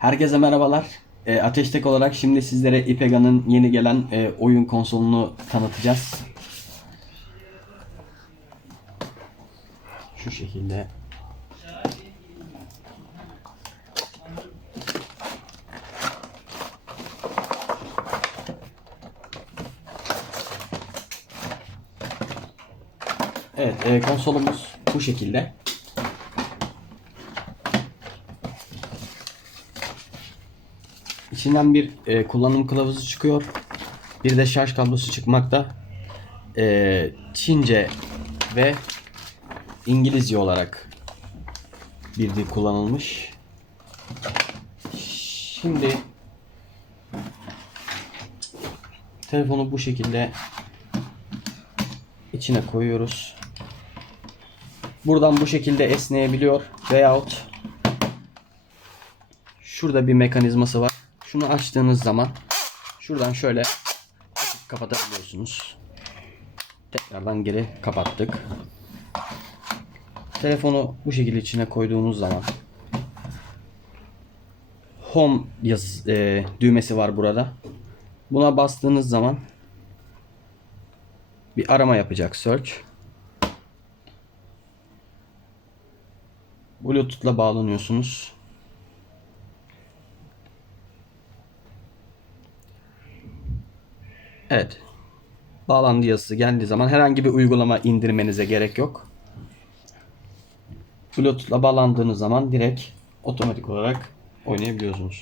Herkese merhabalar. E, Ateştek olarak şimdi sizlere Ipega'nın yeni gelen e, oyun konsolunu tanıtacağız. Şu şekilde. Evet, e, konsolumuz bu şekilde. İçinden bir e, kullanım kılavuzu çıkıyor. Bir de şarj kablosu çıkmakta. E, Çince ve İngilizce olarak bir dil kullanılmış. Şimdi telefonu bu şekilde içine koyuyoruz. Buradan bu şekilde esneyebiliyor veyahut şurada bir mekanizması var. Şunu açtığınız zaman şuradan şöyle kapatabiliyorsunuz. Tekrardan geri kapattık. Telefonu bu şekilde içine koyduğumuz zaman Home yaz, e, düğmesi var burada. Buna bastığınız zaman bir arama yapacak search. Bluetooth'la bağlanıyorsunuz. Evet. Bağlandı yazısı geldiği zaman herhangi bir uygulama indirmenize gerek yok. Bluetooth'la bağlandığınız zaman direkt otomatik olarak oynayabiliyorsunuz.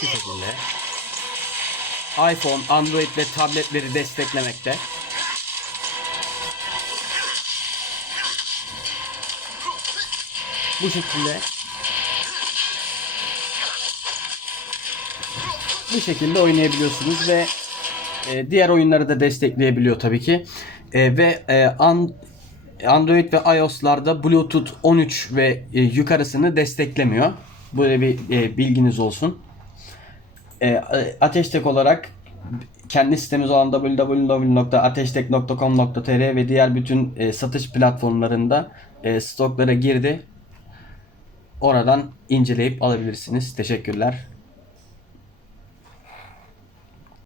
Şu şekilde. iPhone, Android ve tabletleri desteklemekte. Bu şekilde bu şekilde oynayabiliyorsunuz ve e, diğer oyunları da destekleyebiliyor tabii ki. E, ve e, an, Android ve iOS'larda Bluetooth 13 ve e, yukarısını desteklemiyor. Böyle bir e, bilginiz olsun. E, Ateştek olarak kendi sitemiz olan www.ateştek.com.tr ve diğer bütün e, satış platformlarında e, stoklara girdi. Oradan inceleyip alabilirsiniz. Teşekkürler.